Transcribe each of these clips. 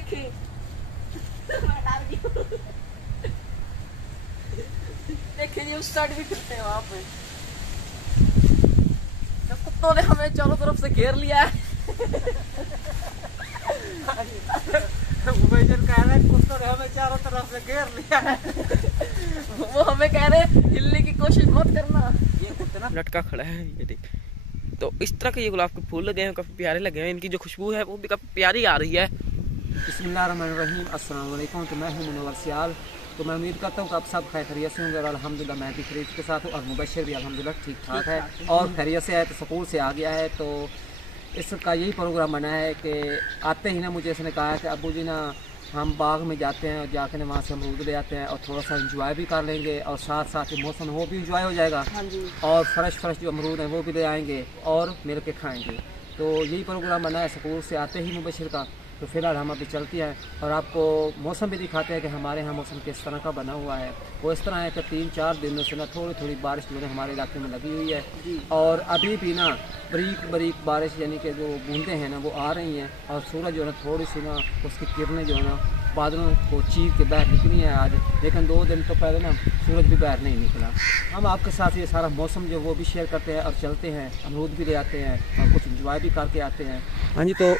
देखे देखे जी, उस साइड भी फिरते हैं वहां पे। कुत्तों ने हमें चारों तरफ से घेर लिया है। कह रहे कुत्तों ने हमें चारों तरफ से घेर लिया है। वो हमें कह रहे हिलने की कोशिश मत करना। ये कुत्ता लटका खड़ा है, ये देख। तो इस तरह के ये गुलाब के फूल लगे हैं, काफी प्यारे लगे हैं। इनकी जो खुशबू है वो भी काफी प्यारी आ रही है। बिस्मिल्लाहिर्रहमानिर्रहीम, अस्सलाम वालेकुम। तो मैं हूं मुनव्वर सियाल। तो मैं उम्मीद करता हूं कि आप सब खैरियत से होंगे और अल्हम्दुलिल्लाह मैं भी खैरियत के साथ हूं और मुबशर भी अल्हम्दुलिल्लाह ठीक ठाक है और खैरियत से है। तो स्कूल से आ गया है, तो इसका यही प्रोग्राम बना है कि आते ही ना मुझे इसने कहा कि अबू जी ना हम बाग में जाते हैं और जाकर ना वहाँ से अमरूद ले आते हैं और थोड़ा सा इंजॉय भी कर लेंगे और साथ साथ ही मौसम वो भी इंजॉय हो जाएगा। हाँ जी। और फ्रेश जो अमरूद हैं वो भी ले आएंगे और मिल के खाएँगे। तो यही प्रोग्राम बना है स्कूल से आते ही मुबशर का। तो फिलहाल हम अभी चलते हैं और आपको मौसम भी दिखाते हैं कि हमारे यहाँ मौसम किस तरह का बना हुआ है। वो इस तरह है कि 3-4 दिनों से ना थोड़ी थोड़ी बारिश जो है हमारे इलाके में लगी हुई है और अभी भी ना बारीक बारिश यानी कि जो बूंदें हैं ना वो आ रही हैं और सूरज जो है ना थोड़ी सी ना उसकी किरणें जो है ना बादलों को चीर के बाहर निकली है आज। लेकिन 2 दिन तो पहले ना सूरज भी बाहर नहीं निकला। हम आपके साथ ये सारा मौसम जो वो भी शेयर करते हैं और चलते हैं, अमरूद भी ले आते हैं और कुछ इंजॉय भी करके आते हैं। हाँ जी, तो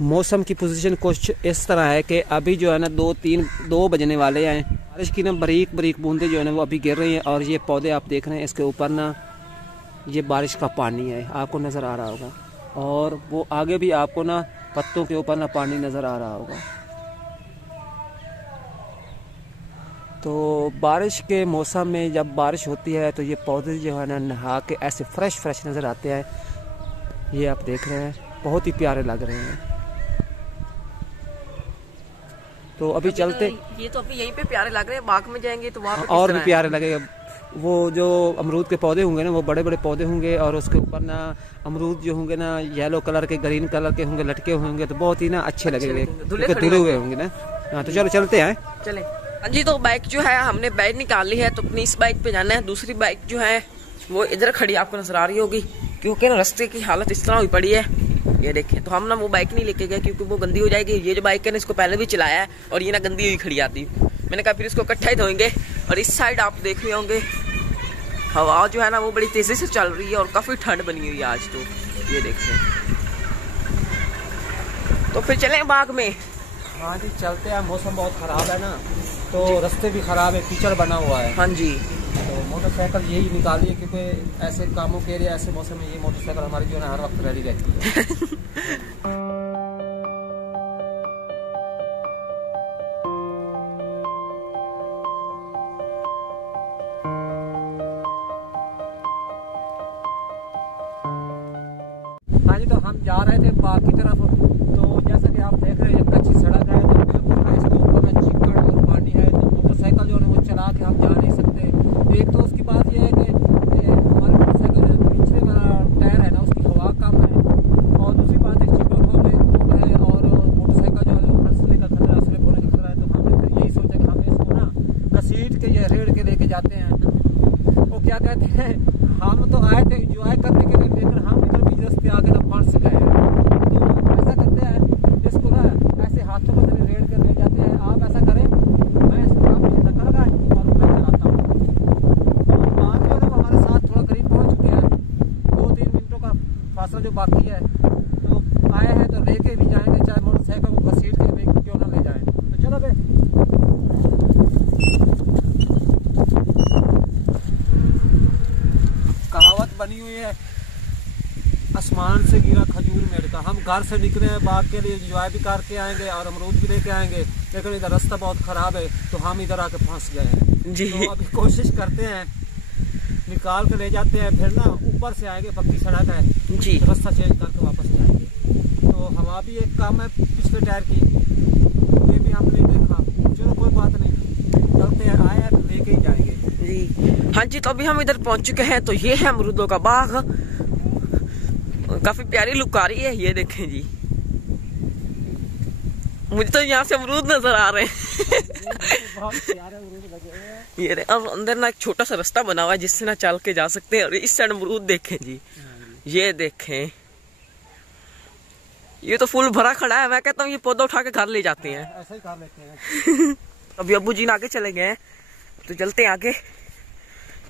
मौसम की पोजीशन कुछ इस तरह है कि अभी जो है ना 2 बजने वाले हैं। बारिश की ना बारीक बूंदें जो है ना वो अभी गिर रही हैं और ये पौधे आप देख रहे हैं इसके ऊपर ना ये बारिश का पानी है, आपको नज़र आ रहा होगा। और वो आगे भी आपको ना पत्तों के ऊपर ना पानी नज़र आ रहा होगा। तो बारिश के मौसम में जब बारिश होती है तो ये पौधे जो है ना नहा के ऐसे फ्रेश नज़र आते हैं। ये आप देख रहे हैं, बहुत ही प्यारे लग रहे हैं। तो अभी चलते ये तो अभी यहीं पे प्यारे लग रहे हैं, बाग में जाएंगे तो वहाँ पे और भी प्यारे लगेगा। वो जो अमरूद के पौधे होंगे ना वो बड़े पौधे होंगे और उसके ऊपर ना अमरूद जो होंगे ना येलो कलर के, ग्रीन कलर के होंगे, लटके होंगे तो बहुत ही ना अच्छे लगेंगे, धुले हुए होंगे ना। हाँ तो चलो चलते हैं। चले। हाँ जी, तो बाइक जो है हमने बाइक निकाल ली है, तो अपनी इस बाइक पे जाना है। दूसरी बाइक जो है वो इधर खड़ी आपको नजर आ रही होगी क्योंकि ना रास्ते की हालत इस तरह हुई पड़ी है, ये देखिए। तो हम ना वो बाइक नहीं लेके गए क्योंकि वो गंदी हो जाएगी। ये जो बाइक है ना इसको पहले भी चलाया है और ये ना गंदी हुई खड़ी आती। मैंने कहा फिर इसको इकट्ठा ही धोएंगे। और इस साइड आप देख रहे होंगे हवा जो है ना वो बड़ी तेजी से चल रही है और काफी ठंड बनी हुई है आज तो, ये देखिए। तो फिर चलें बाग में। हाँ जी चलते हैं। मौसम बहुत ख़राब है ना, तो रास्ते भी ख़राब है, कीचड़ बना हुआ है। हाँ जी, तो मोटरसाइकिल यही निकालिए क्योंकि ऐसे कामों के लिए ऐसे मौसम में ये मोटरसाइकिल हमारी जो है हर वक्त रेडी रहती है। हाँ जी, तो हम जा रहे थे बाग की तरफ। तो जैसा कि आप देख रहे हैं कच्ची सड़क है, तो बिल्कुल इसके ऊपर में चिकड़ और पानी है। तो मोटरसाइकिल जो है वो चला के हम जा नहीं सकते। एक तो उसकी बात यह है कि हमारे मोटरसाइकिल जो पिछले वाला टायर है ना उसकी हवा कम है और दूसरी बात है चिकड़ खूब है और मोटरसाइकिल जो है फंसने का खतरा, स्लिप होने का खतरा है। तो हमने फिर यही सोचा कि हम इसको ना घसीट के या रेड़ के लेके जाते हैं। वो क्या कहते हैं, हम तो आए थे इंजॉय करने के लिए, लेकिन हम इधर बीच रास्ते आगे ना फंस गए। तो ऐसा करते हैं इसको ना ऐसे हाथों को रेड़ कर ले जाते हैं। आप ऐसा करें, मैं इसको आप पीछे धक्का लगाएं और मैं चलाता हूँ। तो आज जो है वो हमारे साथ थोड़ा करीब पहुँच चुके हैं। 2-3 मिनटों का फासला जो बाकी है, तो आए हैं तो लेके भी जाएंगे, चाहे मोटरसाइकिल को घसीट के क्यों ना ले जाएं। तो चलो भाई। कहावत बनी हुई है, आसमान से गिरा खजूर मेरे का। हम घर से निकले हैं बाग के लिए, एंजॉय भी करके आएंगे और अमरूद भी लेके आएंगे, लेकिन इधर रास्ता बहुत ख़राब है तो हम इधर आके फंस गए हैं जी। तो अभी कोशिश करते हैं निकाल के ले जाते हैं, फिर ना ऊपर से आएंगे, पक्की सड़क है जी, तो रास्ता चेंज करके वापस जाएंगे। तो हवा भी एक कम है पिछले टायर की, ये भी हमने देखा। चलो कोई बात नहीं, चलते हैं, आए हैं तो लेके ही जाएंगे जी। हाँ जी, तो अभी हम इधर पहुंच चुके हैं। तो ये है अमरूदों का बाग, काफी प्यारी लुक आ रही है, ये देखें जी। मुझे तो यहाँ से अमरूद नजर आ रहे हैं। ये और अंदर ना एक छोटा सा रास्ता बना हुआ है जिससे ना चल के जा सकते हैं। और इस साइड अमरूद देखें जी, ये देखें ये तो फूल भरा खड़ा है। मैं कहता हूँ ये पौधा उठा के घर ले जाते हैं। ऐसा ही कर लेते हैं। अभी अब्बू जी आगे चले गए हैं तो चलते हैं आगे।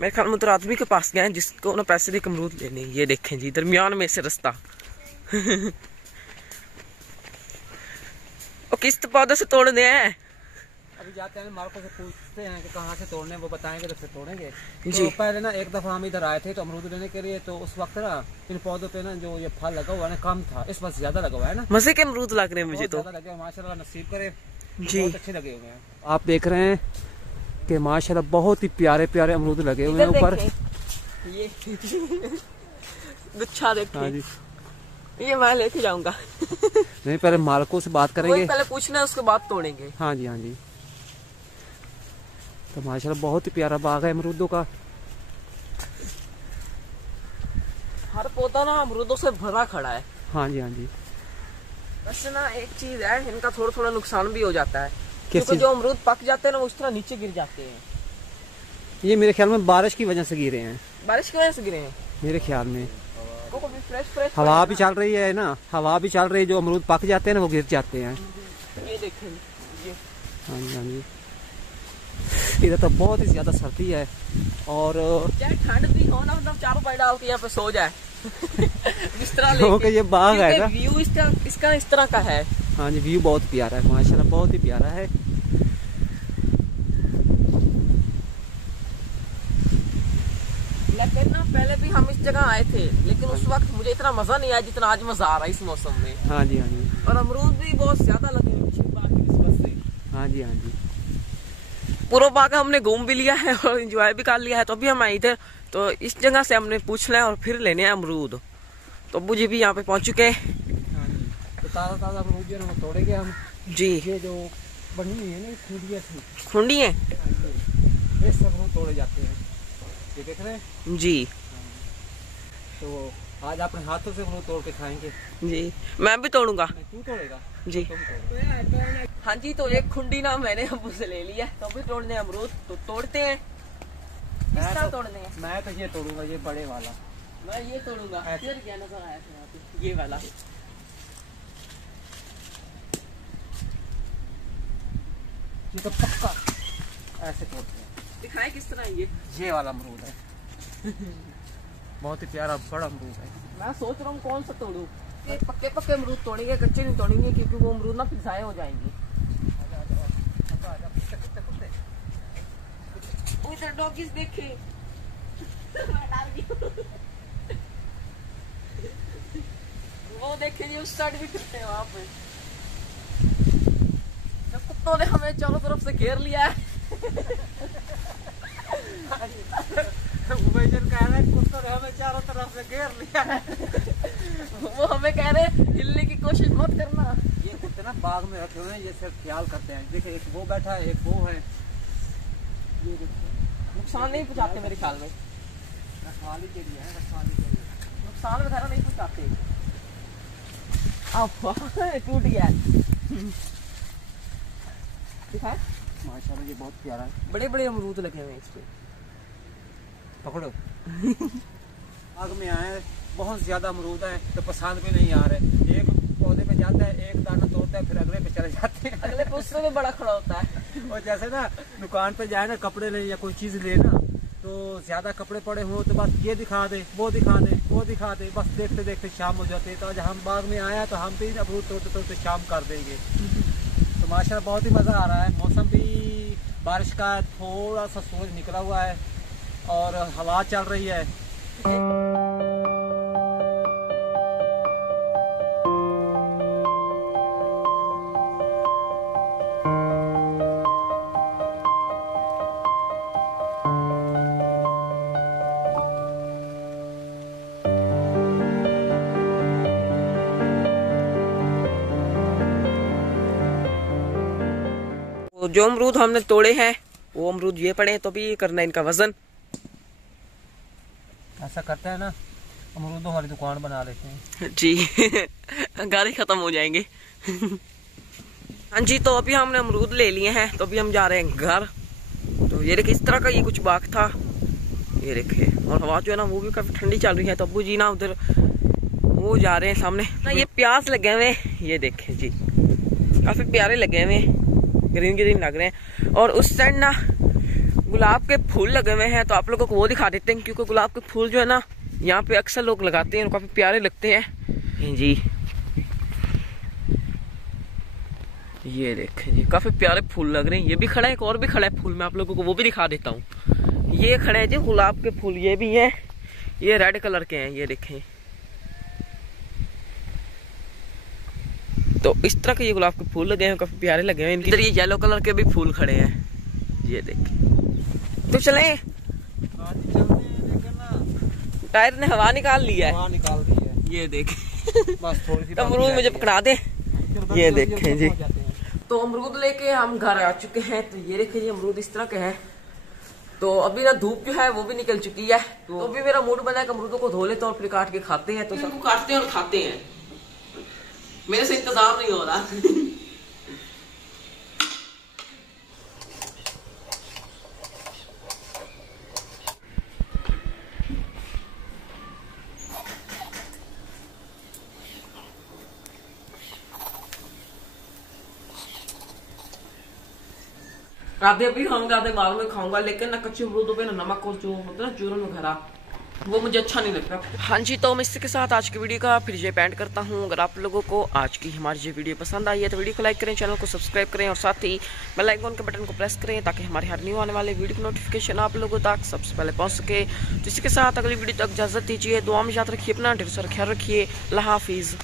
मेरे ख्याल में उधर आदमी के पास गए हैं जिसको ना पैसे दे के अमरूद लेने। ये देखें जी दरमियान में से रास्ता। और किस पौधे से तोड़ने हैं? अभी जाते हैं मार्को से पूछते हैं कि कहाँ से तोड़ने, वो बताएंगे तो फिर तोड़ेंगे। जी। तो पहले ना एक दफा हम इधर आए थे तो अमरूद लेने के लिए, तो उस वक्त ना इन पौधों पे ना जो ये फल लगा हुआ है ना कम था, इस बार ज्यादा लगा हुआ है ना। मजे के अमरूद लग रहे हैं मुझे तो। लगे माशाल्लाह, नसीब करे जी। बहुत अच्छे लगे हुए हैं। आप देख रहे हैं कि माशाल्लाह बहुत ही प्यारे प्यारे अमरूद लगे हुए हैं ऊपर। ये गुच्छा देखिए। हाँ जी। ये मैं लेके जाऊंगा। नहीं, पहले मालकों से बात करेंगे, पहले पूछना है उसके बाद तोड़ेंगे। हाँ जी हाँ जी। तो माशाल्लाह बहुत ही प्यारा बाग है अमरूदों का। हर पौधा ना अमरूदों से भरा खड़ा है। हाँ जी हाँ जी। वैसे ना एक चीज है, इनका थोड़ा थोड़ा नुकसान भी हो जाता है क्योंकि कैसे? जो अमरूद पक जाते हैं ना उस तरह नीचे गिर जाते हैं। ये मेरे ख्याल में बारिश की वजह से गिरे हैं। बारिश की वजह से गिरे हैं मेरे ख्याल में। फ्रेश हवा भी चल रही है ना, हवा भी चल रही है, जो अमरूद पक जाते हैं ना वो गिर जाते हैं। ये देखें ये। हाँ जी हाँ जी। इधर तो बहुत ही ज्यादा सर्दी है और चाहे ठंड भी हो ना, मतलब चारों पैर डाल के यहाँ पे सो जाए। बिस्तरा क्योंकि ये बाग है ना, व्यू इसका इस तरह का है। हाँ जी, व्यू बहुत प्यारा है माशाल्लाह, बहुत ही प्यारा है। लेकिन ना पहले भी हम इस जगह आए थे, लेकिन उस वक्त मुझे इतना मजा नहीं आया जितना आज मजा आ रहा है इस मौसम में। हाँ जी हाँ जी। और अमरूद भी बहुत ज्यादा लगे हुए पिछली बार की निस्बत से। हाँ जी हाँ जी। पूरा बाग हमने घूम भी लिया है और एंजॉय भी कर लिया है। तो अभी हम आए इधर, तो इस जगह से हमने पूछना है और फिर लेने हैं अमरूद। तो अब्बू जी भी यहाँ पे पहुंच चुके हैं। हाँ जी। तो ताज़ा ताज़ा अमरूद जो है वो तोड़ेंगे हम जी। ये जो बनी हुई है ना खुंडियाँ थी, खुंडी है, ये सब अमरूद तोड़े जाते हैं, ये देख रहे हैं जी। तो आज अपने हाथों से अमरूद तोड़ के खाएंगे जी मैं भी तोड़ूंगा। तू तोड़ेगा जी। तुम तोड़ो। हाँ जी, तो एक खुंडी ना मैंने अब्बू से ले लिया, तो अभी तोड़ने हैं अमरूद। तो तोड़ते हैं। किस तरह तोड़ने हैं? मैं तो ये तोड़ूंगा, ये बड़े वाला। मैं ये तोड़ूंगा। फिर क्या नजर आया था यहाँ पे? ये वाला। ये तो पक्का ऐसे तोड़ते हैं। दिखाए किस तरह ये वाला अमरूद है। बहुत ही प्यारा बड़ा अमरूद है। मैं सोच रहा हूँ कौन सा तोड़ूं। ये पक्के पक्के अमरूद तोड़ेंगे, कच्चे नहीं तोड़ेंगे क्योंकि वो अमरूद ना फिर ज़ाया हो जाएंगे। उधर डॉगीज देखे। वो देखे जी, उस साइड भी कुत्ते हैं वहाँ पे। कुत्तों ने हमें चारों तरफ से घेर लिया है। कह रहे हैं कुत्तों ने हमें चारों तरफ से घेर लिया है। वो हमें कह रहे हैं हिलने की कोशिश मत करना। ये कुत्ते ना बाग में रखे हुए हैं, ये सिर्फ ख्याल करते हैं। देखिए एक वो बैठा है, एक वो है। ये नुकसान नहीं पहुँचाते मेरे ख्याल में। रखवाली के लिए है, रखवाली के लिए। नुकसान वगैरह नहीं पहुँचाते। टूट गया। दिखाए माशाल्लाह ये बहुत प्यारा है। बड़े बड़े अमरूद लगे हुए हैं इस पे। पकड़ो। आग में आए, बहुत ज्यादा अमरूद है तो पसंद भी नहीं आ रहे। एक पौधे पे जाता है, एक दाना तोड़ता है, फिर अगले पे चले जाते हैं। अगले पे उससे भी बड़ा खड़ा होता है। और जैसे ना दुकान पे जाए ना कपड़े ले या कोई चीज लेना, तो ज्यादा कपड़े पड़े हो तो बस ये दिखा दे, वो दिखा दे, वो दिखा दे, बस देखते देखते शाम हो जाती है। तो आज हम बाग में आया तो हम भी अमरूद तोड़ते तोड़ते शाम कर देंगे। तो माशाल्लाह बहुत ही मजा आ रहा है। मौसम भी बारिश का, थोड़ा सा सूरज निकला हुआ है और हवा चल रही है। जो अमरूद हमने तोड़े हैं वो अमरूद ये पड़े हैं, तो भी करना है इनका वजन। ऐसा करते हैं ना, अमरूदों वाली दुकान बना लेते हैं जी। गाड़ी खत्म हो जाएंगे। हाँ जी, तो अभी हमने अमरूद ले लिए हैं, तो अभी हम जा रहे हैं घर। तो ये देखिए इस तरह का ये कुछ बाग था, ये देखिए। और हवा जो है ना वो भी काफी ठंडी चल रही है। तो अब्बू जी ना उधर वो जा रहे हैं सामने ना। ये प्याज लगे हुए हैं, ये देखें जी, काफी प्यारे लगे हुए हैं, ग्रीन ग्रीन लग रहे हैं। और उस साइड ना गुलाब के फूल लगे हुए हैं, तो आप लोगों को वो दिखा देते हैं, क्योंकि गुलाब के फूल जो है ना यहाँ पे अक्सर लोग लगाते हैं और काफी प्यारे लगते हैं जी। ये देखें जी, काफी प्यारे फूल लग रहे हैं। ये भी खड़ा है, एक और भी खड़ा है फूल, मैं आप लोगों को वो भी दिखा देता हूँ। ये खड़े हैं जी गुलाब के फूल, ये भी हैं, ये रेड कलर के हैं, ये देखें। तो इस तरह के ये गुलाब के फूल लगे हैं, काफी प्यारे लगे हैं। इधर ये येलो कलर के भी फूल खड़े हैं, ये देखें। तो चले, टायर ने हवा निकाल लिया है, निकाल दी है, ये देखें। बस थोड़ी सी अमरूद मुझे पकड़ा दे, ये देखें जी। तो अमरूद लेके हम घर आ चुके हैं। तो ये देखें जी, अमरूद इस तरह के हैं। तो अभी ना धूप जो है वो भी निकल चुकी है, तो अभी मेरा मूड बना है कि अमरूदों को धो लेते हैं और फिर काट के खाते हैं। तो सबको काटते हैं और खाते हैं, मेरे से इंतजार नहीं हो रहा। राधे अभी खाऊंगा, राधे बाद में खाऊंगा, लेकिन ना कच्चे अमरूदों पे ना नमक और जो होता है ना चूरन वगैरह, वो मुझे अच्छा नहीं लगता। हाँ जी, तो मैं इसी के साथ आज की वीडियो का फिर ये एंड करता हूँ। अगर आप लोगों को आज की हमारी ये वीडियो पसंद आई है तो वीडियो को लाइक करें, चैनल को सब्सक्राइब करें और साथ ही बेल आइकन के बटन को प्रेस करें, ताकि हमारे हर न्यू आने वाले वीडियो की नोटिफिकेशन आप लोगों तक सबसे पहले पहुँच सके। तो इसी के साथ अगली वीडियो तक इजाजत दीजिए। दुआ में याद रखिए, अपना ढेर सारा ख्याल रखिए। अल्लाह हाफिज़।